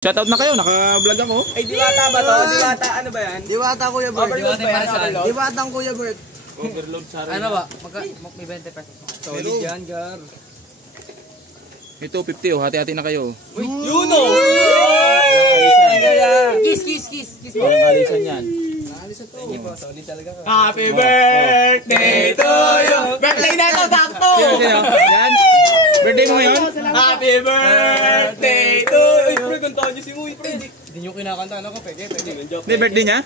Shoutout na kayo, naka-vlog ako. Ay, Diwata ba to? Diwata, ano ba yan? Diwata Kuya Bert. Overload ba yan? Overload? Diwata ang Kuya Bert. Overload sa Ano ba? May 20 pesos. Solid yan, Gar. Ito, 50 oh. Hati-hati na kayo. Uy, yun o! Kiss mo. Walang alisan yan. Sige po, solid talaga ka. Happy birthday to you! Birthday na ito, sakto! Sino? Yan. Birthday mo ngayon? Happy birthday to Ay, you! pre, kantahan niyo si Muy. Hindi nyo kinakanta. Ano ka? Pwede. Hindi, birthday niya?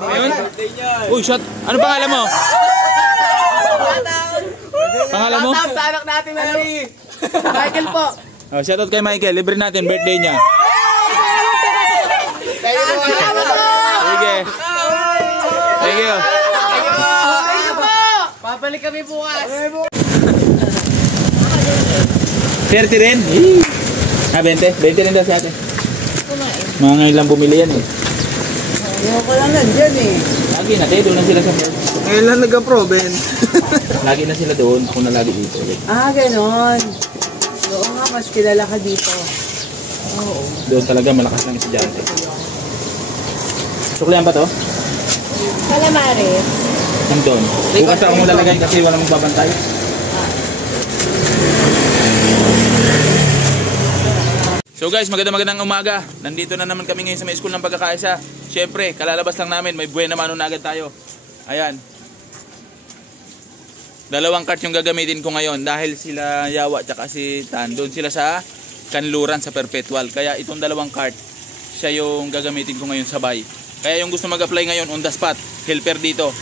Ngayon? Birthday niya. Uy, shot. Ano pangalan mo? Pangalan mo? Sa anak natin, Melanie. Michael po. Oh, shoutout kay Michael. Libre natin, birthday niya. Sige. Thank you. Thank you po. Babalik kami bukas. 30 rin? Ah, 20? 20 rin daw si ate. Mga ngayon lang bumili yan eh. Ayaw ko lang nandyan eh. Lagi na, doon na sila sa merch. Ngayon lang nagka-proven. Lagi na sila doon, ako na lagi dito. Ah, ganon. Oo nga, mas kilala ka dito. Oo. Doon talaga malakas ng estudyante. Suklihan ba to? Calamares. Nandun. Bukas ako mo lalagay kasi walang magbabantay. So guys, magandang umaga. Nandito na naman kami ngayon sa may school ng pagkakaisa. Siyempre, kalalabas lang namin, may buena mano na agad tayo. Ayan. 2 cart yung gagamitin ko ngayon dahil sila Yawa at si Tan. Doon sila sa Kanluran sa Perpetual. Kaya itong 2 cart, siya yung gagamitin ko ngayon sabay. Kaya yung gusto mag-apply ngayon on the spot, helper dito.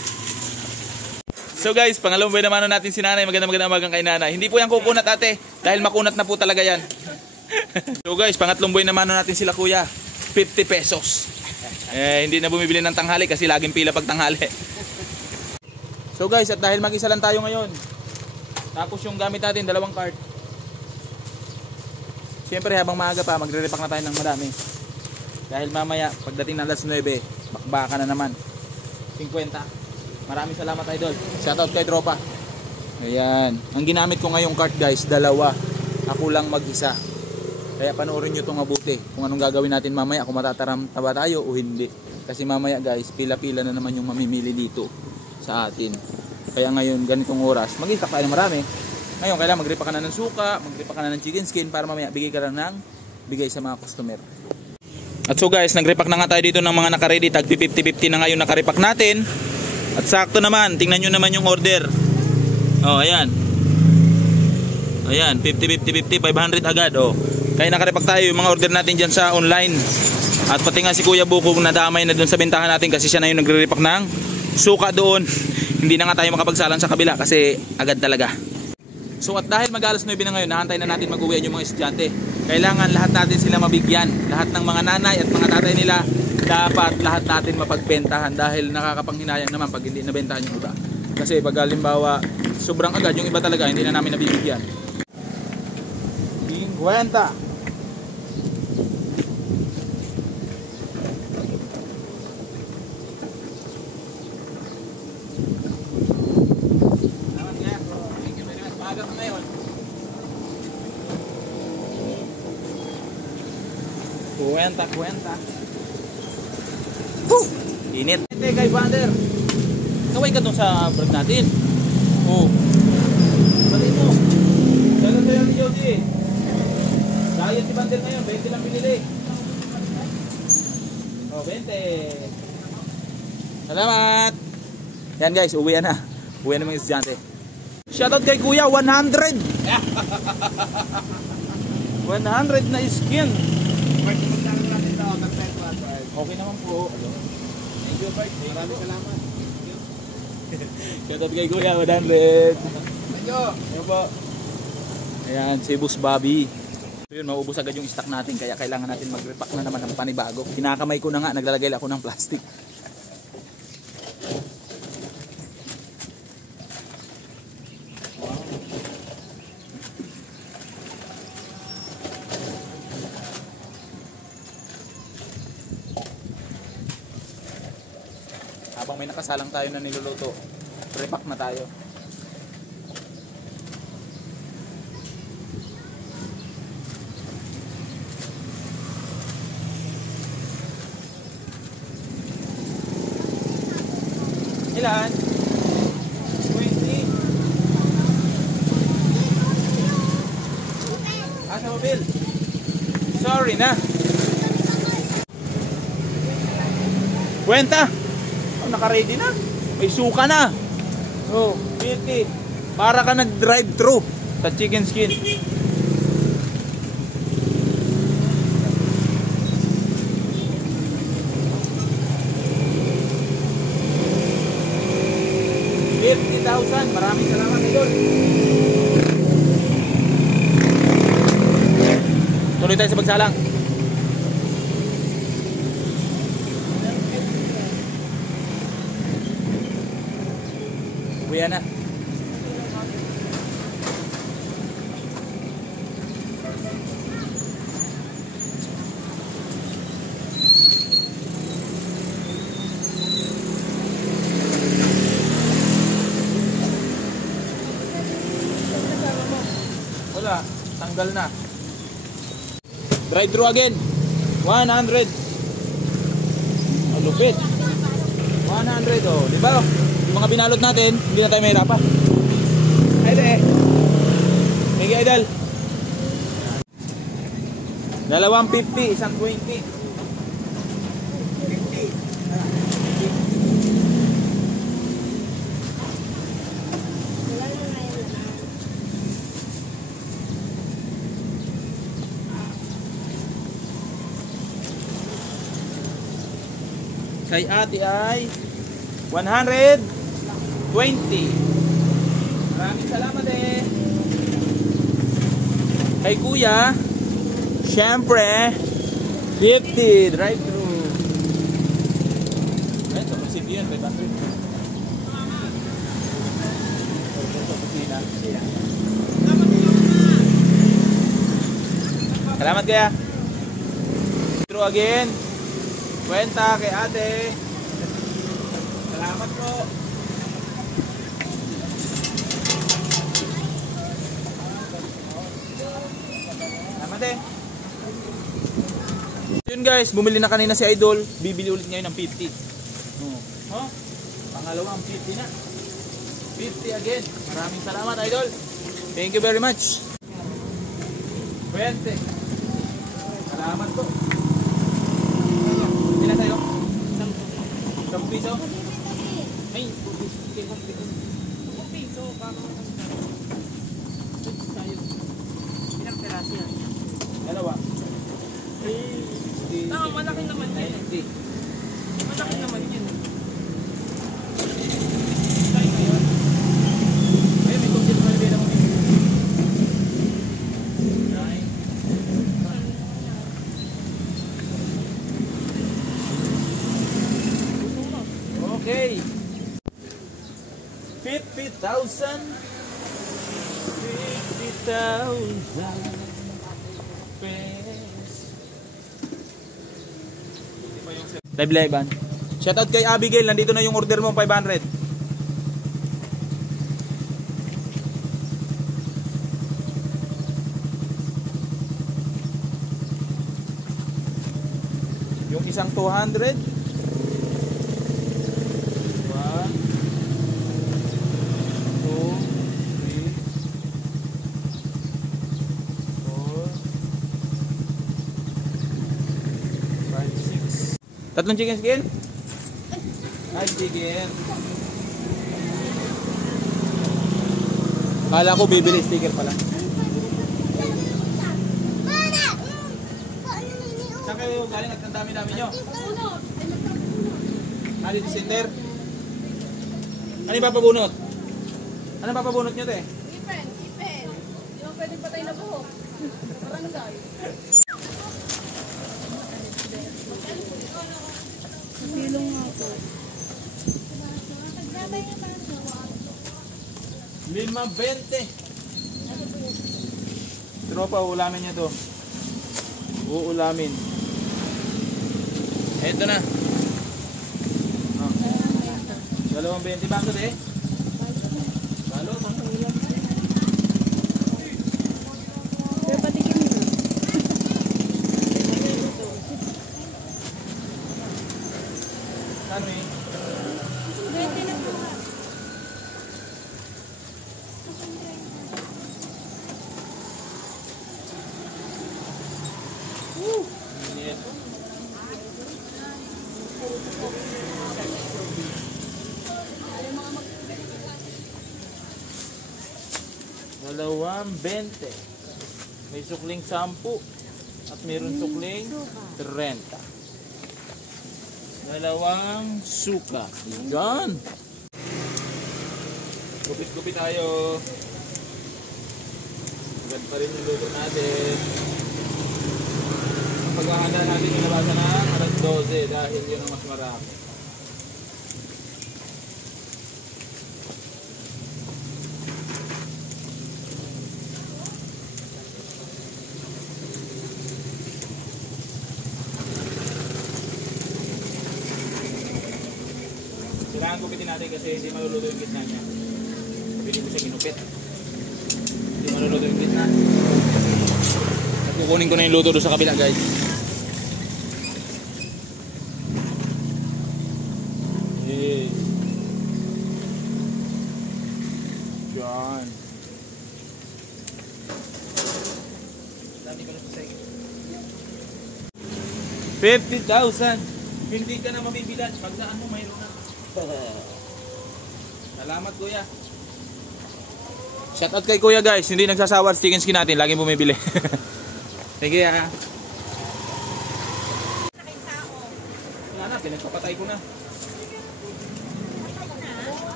So guys, pangalawang buena mano natin si Nanay. Magandang umagang kay Nanay. Hindi po yan kukunat ate, dahil makunat na po talaga yan. So guys, pangatlong buwan naman natin sila kuya, 50 pesos. Hindi na bumibili ng tanghali kasi laging pila pag tanghali. So guys, at dahil mag-isa lang tayo ngayon, tapos yung gamit natin, 2 cart. Siyempre habang maaga pa, magre-repack na tayo ng marami. Dahil mamaya, pagdating ng alas 9, bakbaka na naman. 50. Maraming salamat idol. Shoutout kay tropa. Ayan. Ang ginamit ko ngayong cart guys, 2. Ako lang mag-isa. Kaya panoorin nyo itong mabuti kung anong gagawin natin mamaya, kung matataram ba tayo o hindi. Kasi mamaya guys, pila-pila na naman yung mamimili dito sa atin. Kaya ngayon, ganitong oras, mag-isak tayo ng marami. Ngayon, kailangan mag-repack ka na ng suka, mag-repack ka na ng chicken skin para mamaya bigay ka lang ng bigay sa mga customer. At so guys, nag-repack na nga tayo dito ng mga naka-ready. Tag 50-50 na ngayon naka-repack natin. At sakto naman, tingnan nyo naman yung order. Oh, ayan. Ayan, 50-50-50, 500 agad. Oh. Kaya nakarepack tayo yung mga order natin dyan sa online. At pati nga si Kuya Buko nadamay na doon sa bentahan natin kasi siya na yung nagre-repack ng suka doon. Hindi na nga tayo makapagsalan sa kabila kasi agad talaga. So at dahil mag-alas 9 na ngayon, nahantay na natin mag-uwian yung mga estudyante. Kailangan lahat natin sila mabigyan. Lahat ng mga nanay at mga tatay nila, dapat lahat natin mapagbentahan dahil nakakapanghinayang naman pag hindi nabentahan yung iba. Kasi pag halimbawa, sobrang agad yung iba talaga, hindi na namin nabibigyan. 50. Kuwenta. Init. Kay Bander. Kaway ka doon sa vlog natin. Oh. Pati mo. Dalo tayo ni Jody. Diet si Bander ngayon, 20 lang binili. Oh, 20. Salamat. Yan guys, uwi na. Uwi na mga estudyante. Shoutout kay Kuya, 100. 100 na skin. Okay naman po. Thank you, Bert. Maraming salamat. Shoutout kay Kuya, 100. Thank you. Ano po? Ayan, si Boss Bobby. So yun, maubos agad yung stock natin kaya kailangan natin mag-repack na naman ng panibago. Kinakamay ko na nga, naglalagay ako ng plastic. Habang may nakasalang tayo na niluluto, repack na tayo. Ilan? 20. Asa mo, Bill? Sorry na. Kwenta. Oh, naka-ready na. May suka na. Oh, 50. Para ka nag-drive-thru sa chicken skin. $50,000. Maraming salamat, idol. Tuloy tayo sa pagsalang. Uwi na. Wala, tanggal na. Drive thru again. 100. Ang lupit. 100 oh, di ba? Yung mga binalot natin, hindi na tayo mahirapan. Ayun Thank you, idol. Dalawang 50, isang 20. 50. Kay ate ay 120. Maraming salamat eh. Kay kuya, syempre 50 drive-thru. Ayun, sa munisipyo yun, 500. Salamat kaya. Through again. Kwenta kay ate. Salamat po. Salamat eh. Yun guys, bumili na kanina si Idol. Bibili ulit ngayon ng 50. Oh, pangalawang 50 na. 50 again. Maraming salamat, Idol. Thank you very much. 20. Salamat po. Ilan tayo? 10 piso? Ay, 10 piso. Ilang peraso yan? Dalawa. Malaki naman yan. 90. Malaki naman yan. Tayo ngayon. Ayun, may kong dito na mo. Okay. 50,000. 50,000 pesos. Live-livean. Shoutout kay Abigail. Nandito na yung order mo, 500. Yung isang 200. 3 chicken skin? 5 chicken. Kala ko bibili sticker pala. Saan kayo galing? Ang dami-dami nyo? Dito center? Ano yung papabunot? Ano yung papabunot nyo te? Ipen. Di mo pwedeng patay na buhok. Barangay. Silong nga po. 5.20. Tropa, uulamin niya to. Uulamin. Eto na. Oh. 2.20 ba ito eh? Balot, ang ulam. Pero patikin mo. Ano eh? 20 na po. Dalawang 20. May sukling 10 at mayroon sukling 30. Dalawang suka. Yan. Gupit-gupit tayo. Agad pa rin yung luto natin. Ang paghahanda natin yung labasan ng alas 12 dahil yun ang mas marami. Kailangan gupitin natin kasi hindi maluluto yung gitna niya. Pili mo siya ginupit. Hindi maluluto yung gitna. At kukunin ko na yung luto doon sa kabila, guys. Yes. Yan. $50,000. Hindi ka na mabibilan. Pag saan mo mayroon na. Salamat kuya. Shoutout kay kuya guys. Hindi nagsasawa at chicken skin natin. Laging bumibili. Thank you ha. Wala na. Pinagpapatay ko na.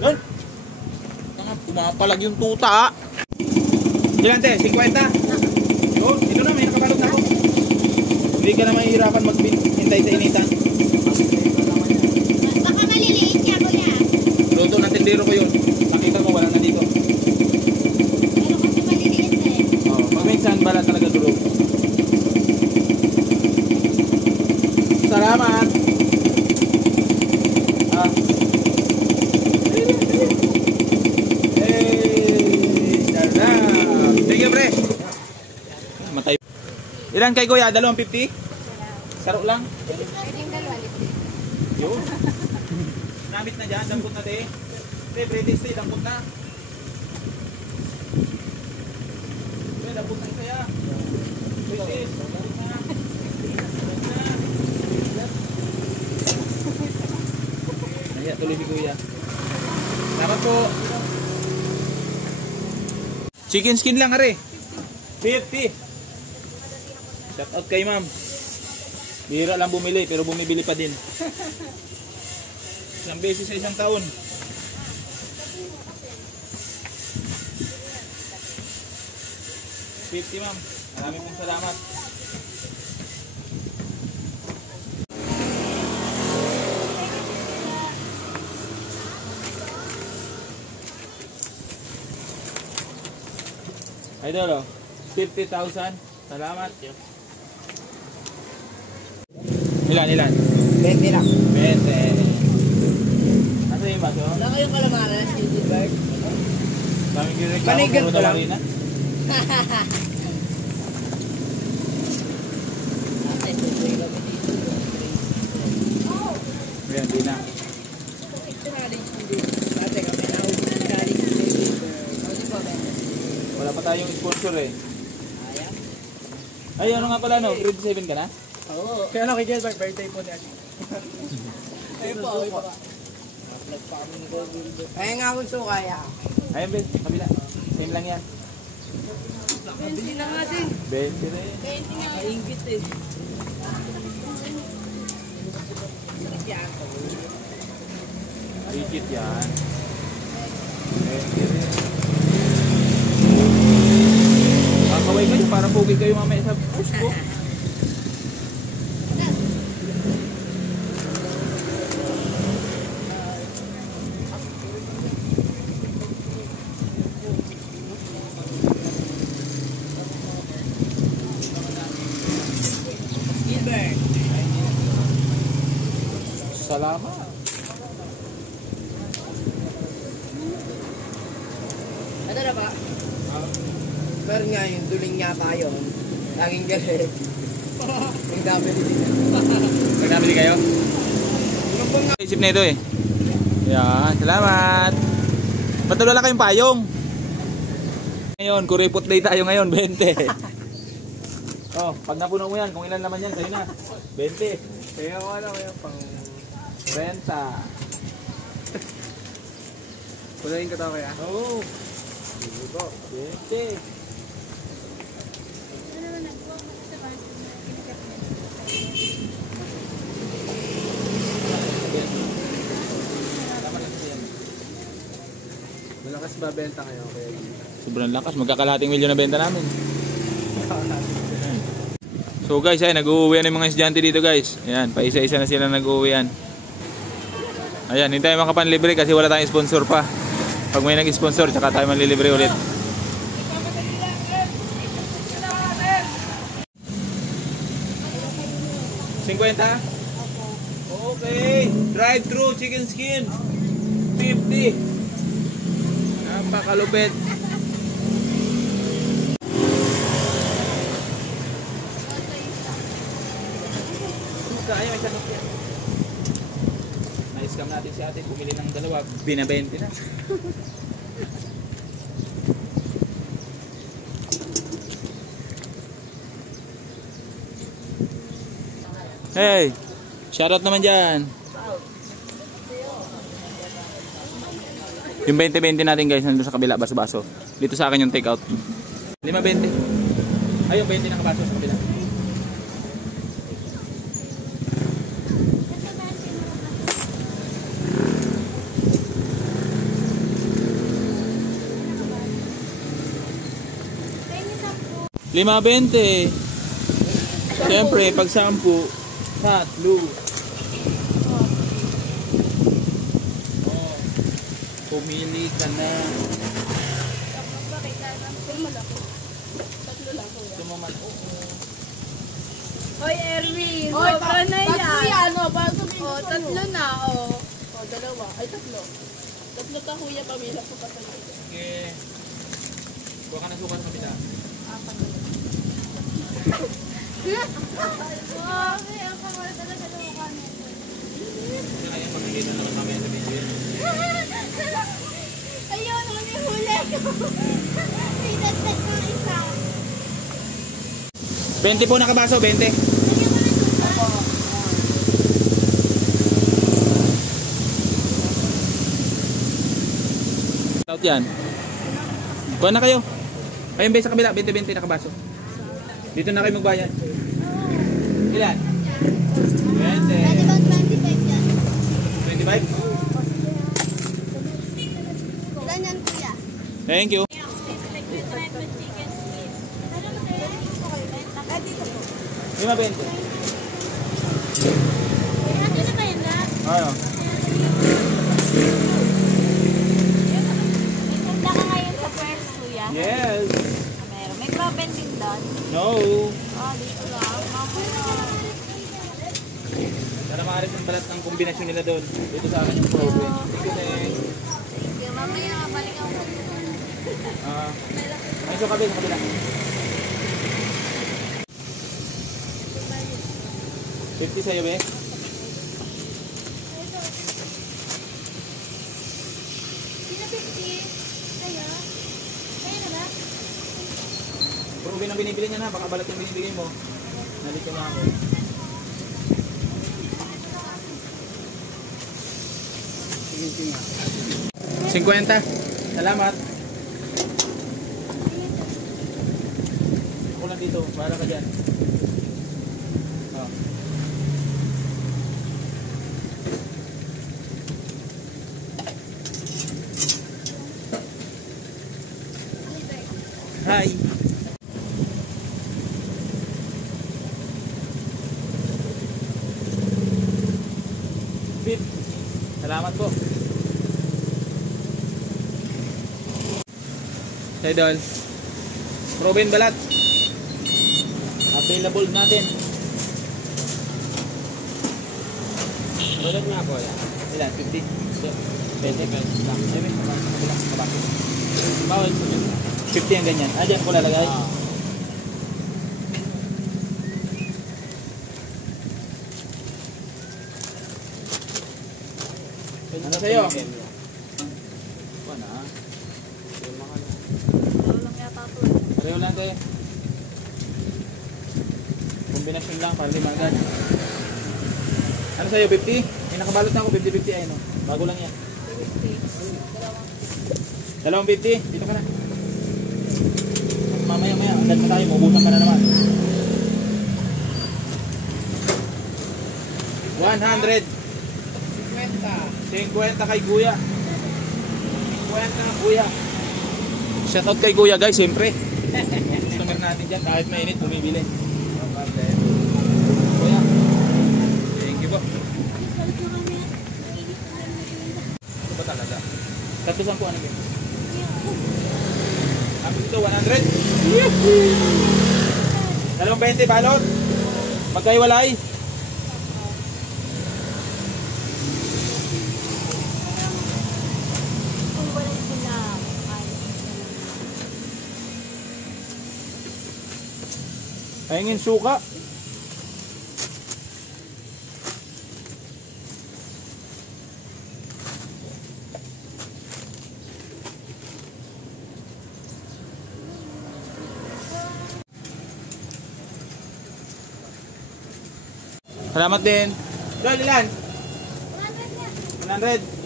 Yun. Pumapalag yung tuta. Ilan te? 50? Yun. Ito na. May nakabalot na ako. Hindi ka na mahihirapan maghintay sa initan. Baka maliliit niya, kuya. Luto ng tindero ko yun. Nakita mo wala na dito. Pero kasi maliliit eh. Oh, pag minsan bala talaga durog. Salamat. Ah. Thank you, pre. Matay. Ilan kay kuya? 250? Saro lang. Pwedeng dalawa. Yun. Namit na dyan. Dampot na te. Te, British te. Dampot na. Te, dampot na isa ya. British. Dampot na. Naya, tuloy si kuya. Salamat po. Chicken skin lang are. 50. Shout out kay ma'am. Bihira lang bumili pero bumibili pa din. Isang beses sa isang taon. $50 ma'am. Maraming pong salamat. Idol, 50,000. Salamat. Ilan? 20 lang. 20. Ano yung baso? Wala kayong kalamaran, Gilbert? Daming gireklamo. Panigat Puro ko lang. Marina. Ayan, di na. Wala pa tayong sponsor eh. Ay, ano nga pala no? Grade 7 ka na? Oo. Kaya ano kay Gilbert, birthday po niya. Ayun po, ayun po. Kaya nga akong sukaya. Ayun, Ben. Kabila. Same lang yan. Bili na nga din. 20 rin. Maingit eh. Rigid yan. 20 rin. Kakaway kayo, parang pogi kayo mamaya sa push ko. Gilbert. Salamat. Ano na ba? Pero nga yung duling niya tayo. Laging galit. Ang dami rin. Nagdamili kayo? Isip na ito eh. Yan, salamat. Ba't wala kayong payong? Ngayon, kuripot day tayo ngayon, 20. Oh, pag napuno mo yan, kung ilan naman yan, sa'yo na. 20. Kaya ko ano kaya pang 30. kunain ka daw kaya? Oo. 20. Malakas ba benta kayo kaya? Sobrang lakas, magkakalahating milyon na benta namin. So guys, ay nag-uuwi na yung mga estudyante dito guys. Ayan, pa isa-isa na sila nag-uuwian. Ayan, hindi tayo makapanlibre kasi wala tayong sponsor pa. Pag may nag-sponsor, tsaka tayo manlilibre ulit. $50? Okay. Drive-thru chicken skin. 50. Napakalupit. Kaya may sanok yan. Na-scam natin si ate. Bumili ng dalawa. Binabente na. Hey! Shoutout naman dyan. Yung 20-20 natin guys, nandun sa kabila, baso-baso. Dito sa akin yung take out. 5-20. Ay, yung 20 na kabaso sa kabila. $5.20. Siyempre, pag 10, 3. Oh, pumili ka na. Tumaman. Hoy, Erwin, Hoy, sobra na yan. Tatlo yan, o. Bago sabihin O, ko. tatlo na, o. O, dalawa. Ay, tatlo. Tatlo ka, kuya, pamilya ko pa sa dito. Sige. Buka ka na suka sa kabila. Grabe, ang kamara talaga ng mukha nito. Kasi kaya pagkikita naman kami sa video. Ayun, may huli ko. Pinagtag ko isa. 20 po nakabaso, 20. Out yan. Kuha na kayo. Ayun ba sa kabila, 20-20 nakabaso. Dito na kayo magbayad. Ilan? 20. Pwede bang 25 yan? 25? Ilan yan, kuya? Thank you. Lima 20. Natin na ba yan na? Ano? Nagpunta ka ngayon sa first, kuya? Yes. Meron. May proven din doon? No. Dito lang. Mamaya. Para maaari ng balat ng kombinasyon nila doon. Dito sa akin yung problem. Kasi, Thank you. Mamaya balik ako. ay so kabila, kabila. 50 sa'yo, be? Sino 50? Kayo? Kayo na ba? Proven ang binibili niya na. Baka balat yung binibigay mo. Nalito na ako. $50. Salamat. Ako lang dito. Para ka dyan. Oh. Hi. Salamat po. Idol. Proven balat. Available natin. Balat nga po. Ilan? 50? 20 pesos lang. Bawal 50 ang ganyan. Ah, dyan ko lalagay. Ano sa'yo? Kuha na. Walang yata po. Pareho lang tayo. Kombinasyon lang para lima agad. Ano sa'yo, 50? May nakabalot na ako, 50-50 ay no. Bago lang yan. 250. Dito ka na. Mamaya-maya, agad mo tayo, maubusan ka na naman. 100. 50 kay Kuya. 50 Kuya. Shoutout kay Kuya guys, siyempre. Customer natin dyan, kahit mainit, bumibili. Kuya. Thank you po. Ito ba talaga? 310 ano yun? Ako dito, 100. 220 balot. Magkaiwalay. Ayungin suka. Salamat din. Dol, ilan? 100.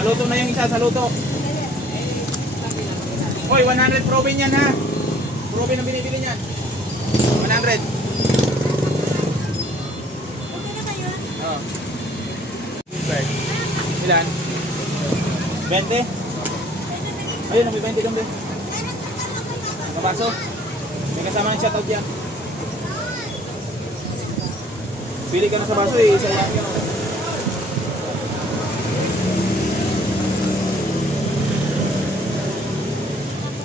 Saluto na yung isa, saluto. Hoy, 100 Probin yan ha. Probin ang binibili niyan. 100. Oh. Ilan? 20? Ayun, may 20 kang din. Kabaso? May kasama ng shoutout yan. Pili ka na sa baso eh, isa lang yun.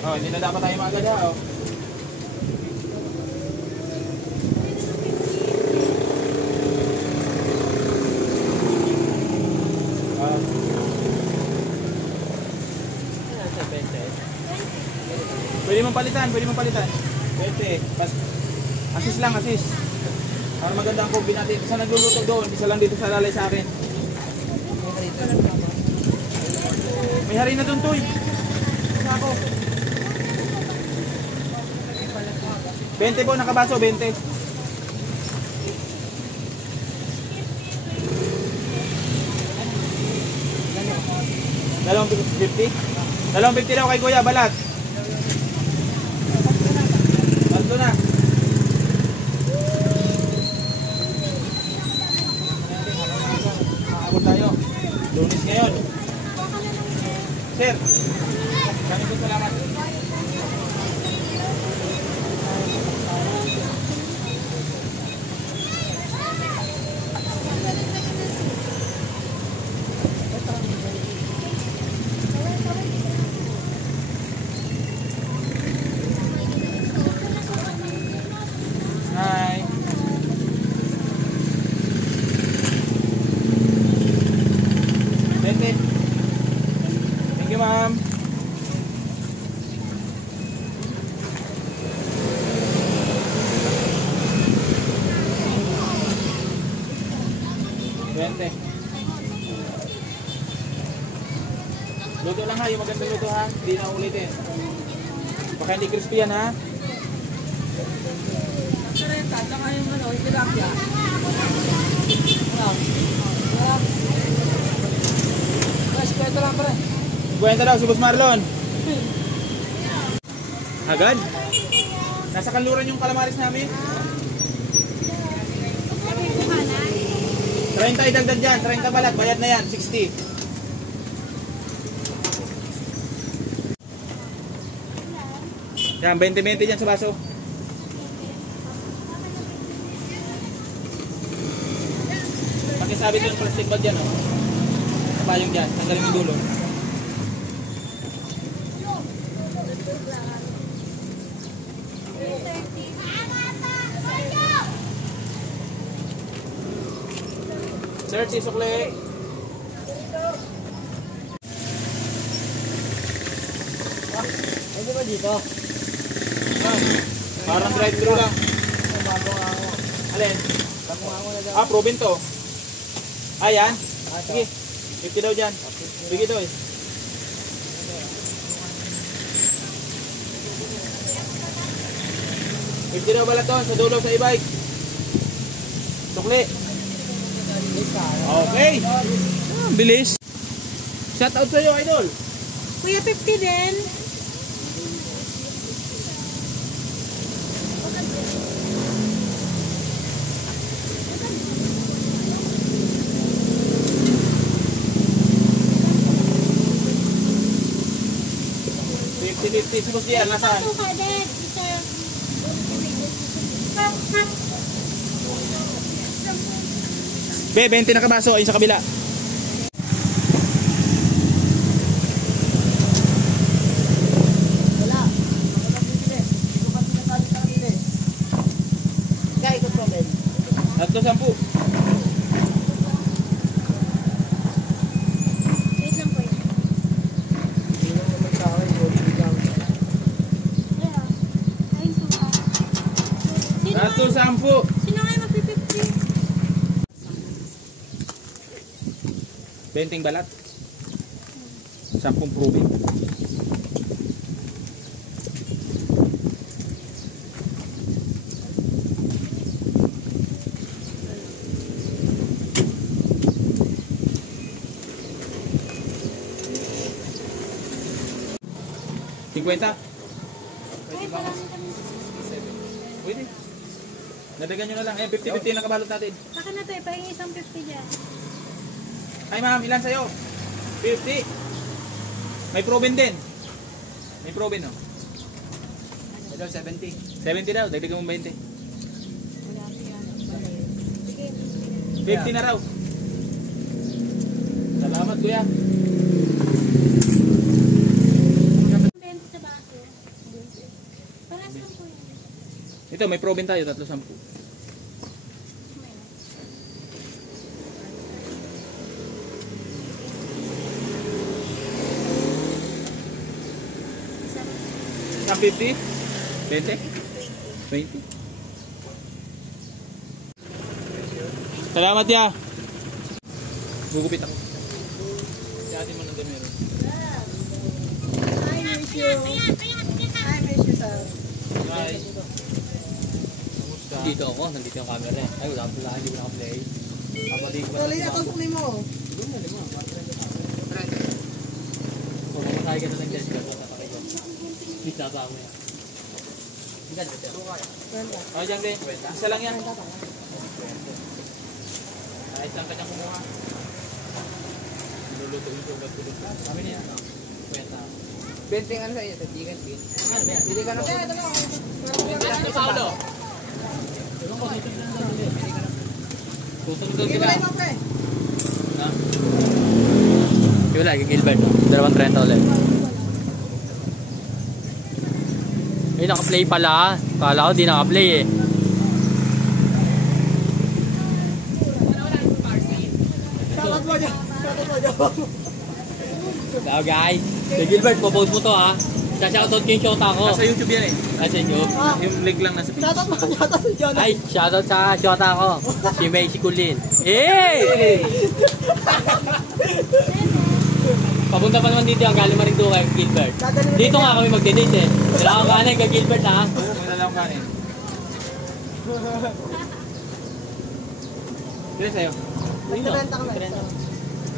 Oh, hindi na dapat tayo maagad ha, oh. Pwede mong palitan, pwede mong palitan. Pwede. Assist lang, assist. Para maganda ang combine natin. Isa nagluluto doon, isa lang dito sa lalay sa akin. May harina doon, Toy. Isa ako. 20 po, nakabaso, 20. Dalawang 50? Dalawang 50 daw kay Kuya, balat. Balat na. Nakakabot tayo. Lunis ngayon. Sir, kami po salamat. Hi. Thank you, ma'am. Luto lang ha, yung magandang luto ha. Hindi na ulitin. Baka hindi crispy yan ha. Tsaka yung ano, yung tilapia. Respeto lang pre. Kwenta daw si Boss Marlon. Agad? Nasa kanluran yung kalamaris namin. 30 idagdag dyan, 30 balat, bayad na yan, 60. Yan, 20-20 dyan sa baso. Pakisabit yung plastic bag dyan, oh. Kapayong dyan, tanggalin yung dulo. Sir, sukle. dito. Parang drive-thru lang. Alin? Proven to. Ayan. Sige. 50 daw dyan. Bigay daw eh. Hindi daw balat doon sa dulo sa e-bike. Sukli. Okay. Bilis. Shout out sa'yo, idol. Kuya, 50 din. Si Boss Dian, nasaan? Suka din, sir. Be, 20 na kabaso, ayun sa kabila. Wala. Kaya ikot pa Ben. Tatlo 10. Wait lang po yun. Hindi mo naman sa akin, body lang. Kaya, ayun suka. Tatlo 10. Sino kayo magpipipti? 20 balat. 10 proven. $50. Ay, marami kami. Pwede. Nadagan nyo na lang. 50-50 na kabalot natin. Akin na to eh, pahing isang 50 dyan. Ay ma'am, ilan sa'yo? 50. May proven din. May proven no? Ito, 70. 70 daw, dagdagan mo 20. Sige. 50 na raw. Salamat kuya. 20 sa baso. Parehas lang po yun. Ito, may proven tayo, 310. Isang 50? 20? 20? Salamat ya. Gugupit ako. Si ate mo nandun meron. I miss you. I miss you, sir. Hi. Kamusta? Dito ako, nandito yung camera eh. Ay, wala hindi ko naka-play. Kapatid ko Tuloy na ito mo. Kung mamasaya ka na ng desk, gano'n na pakito. Please, napa mo yan. Hindi ka dito. Oh, dyan din. Isa lang yan. Ayos lang kanyang kumuha. Niluluto yung sugat ko doon. Kami niya. Kwenta. 20 ano sa iyo, tatigan din. Ano ba yan? Pili ka na. Kwenta lang ito, Paolo. Susunod sila. Iwalay mo, pre. Ha? Wala, Gilbert. 230 ulit. Ay, naka-play pala. Kala ko di naka-play eh. Shoutout mo dyan. Shoutout mo dyan. So guys, si Gilbert, popost mo to ha. Shoutout ko yung shota ko. Nasa YouTube yan eh. Kasi nyo. Yung link lang nasa page. Shoutout mo. Shoutout mo dyan. Ay, shoutout sa shota ko. Si May, si Kulin. Eh! Papunta pa naman dito ang galing Marinduque kay Gilbert. Dito nga kami magde-date eh. Kailangan ka kanin kay Gilbert ha. Oo, may nalang kanin. Kailan sa'yo? Nagkarenta ka na.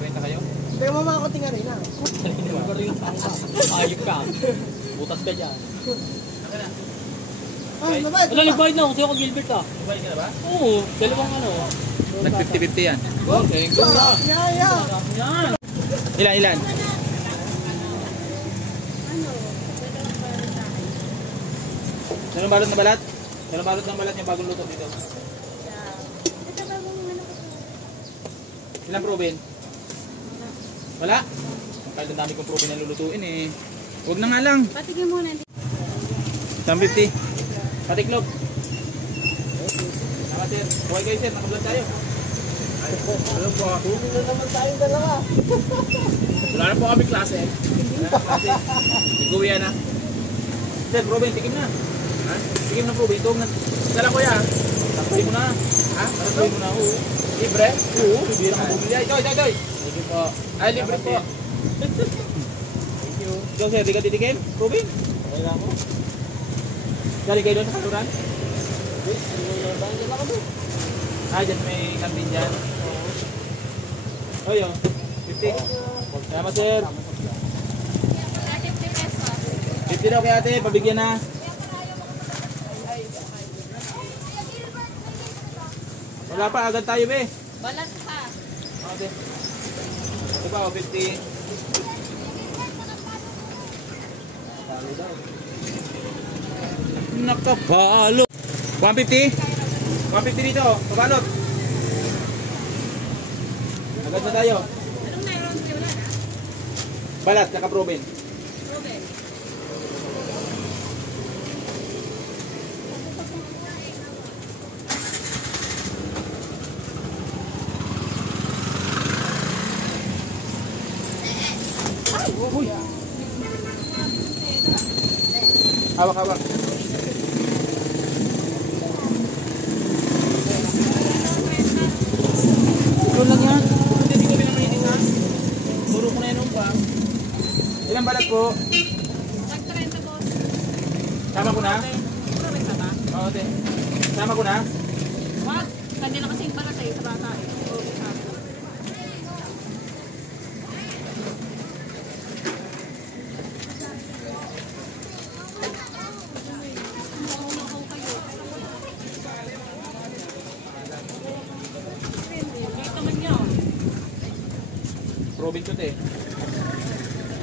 Kwenta kayo? Pero mo mga kunting arena. Ayok ka. Butas ka dyan. Ah, mabait. Wala, nagbayad na ako sa'yo kay Gilbert ha. Kumain ka na ba? Oo, dalawang ano. Nag 50-50 yan. Okay, good na. Yeah. Ilan? Anong balot na balat? Anong balot ng balat yung bagong luto dito? Ito bagong ano ko to. Ilang proven? Wala? Kahit ang dami kong proven na lulutuin eh. Huwag na nga lang. Patigyan muna. 150. Patiklop. Salamat sir. Buhay kayo sir. Nakablog tayo. Alam po. Hindi na naman tayong dalawa. Wala na po kami klase. Wala na klase. Nag-uwi na. Sir, Ruben, tikim na. Ha? Tikim na, Ruben. Ito, Dala kuya. takboy mo na. Ha? Takboy mo na, oo. Libre? Oo, hindi na bumili. Ito. Sige po. Ay, libre po. Ikaw, sir, di ka titikim? Ruben? Okay lang po. Galing kayo doon sa kaluran? Ah, dyan may kantin dyan. Oh, yun. 50. Salamat, sir. 50 daw kay ate, pabigyan na. Wala pa, agad tayo, be. Balat pa. Okay. Ito pa, 50. Nakapalo. 150? 150 dito, kabalot. Agad na tayo. Anong meron? Wala na? Balat, saka proben. Ruben. Hawak. Doon lang yan. Hindi kami lang nahitingan. Turo ko na yun pa. Ilang balat po? Nag-30 po. Sama ko na? Ruben ka ba? Oo, te. Sama ko na? Wag. Kanila kasing balat eh. Sa bata eh. Ruben ka. Proben ko, te.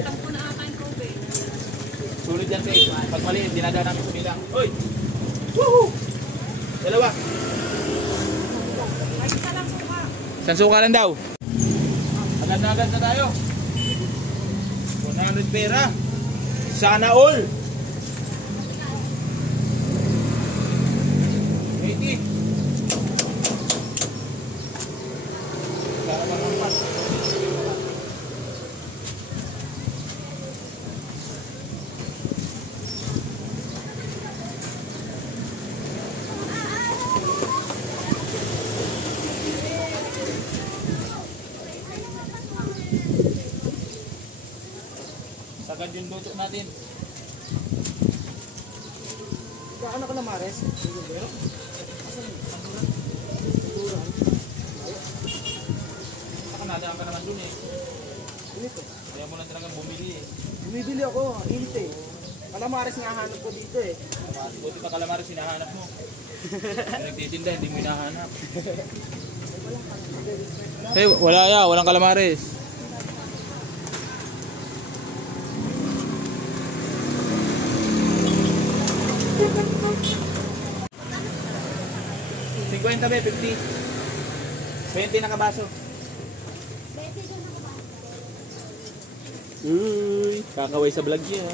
Tampo na ata yung Ruben. Sulit yan, te. Pag mali, dinadaan namin sa bilang. Uy! Woohoo! Dalawa. Ay, isa lang suka. Isang suka lang daw. Agad na tayo. 100 pera. Sana all. 80. Sana magpampas. Sagad yung luto natin. Ano ka na, Mares? Saka nadaan ka naman dun eh. Dito. Kaya mo lang talagang bumili eh. Bumibili ako. Init eh. Kalamares nga hanap ko dito eh. Buti pa kalamares hinahanap mo. Kung nagtitinda, hindi mo hinahanap. Hey, wala ya, walang kalamares. $50 be, 50. 20 na kabaso. Uy, kakaway sa vlog yan.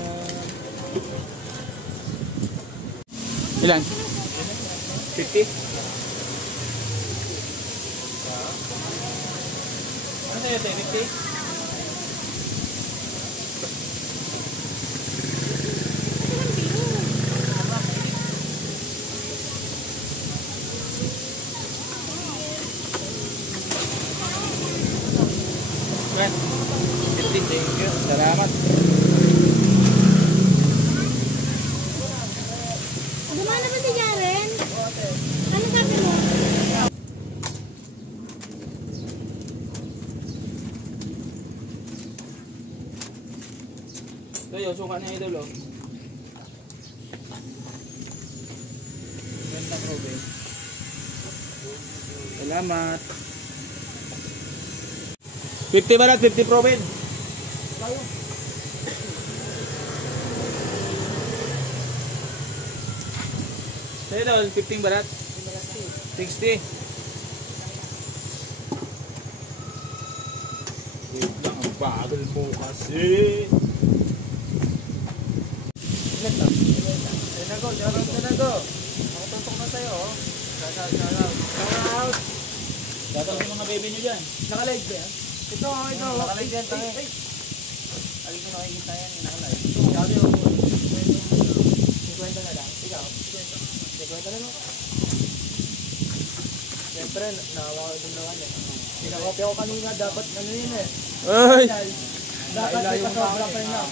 Ilan? 50? Ano sa'yo tayo? 50? Well, 50, thank you. Salamat. Gumana ba si Jaren? Ano sabi mo? Ito yun, suka na idol oh. Ganda probe. Salamat. 50 balat, 50 probe. Sa'yo idol, 15 balat. 60. Wait lang, ang bagal mo kasi. Tinago. Ako tutok na sa'yo oh. Shout. Dapat sa mga baby nyo dyan. Nakalive ba yan? Ito. Nakalive yan, tayo. Ay. Alin ko nakikita yan, nakalive. Sabi ako. 50 na lang. Ikaw? 50 na lang. Siyempre, nakawa ko itong lawan eh. Pinakopya ko kanina, dapat ano yun eh. Ay! Dapat may kasobra pa yun na.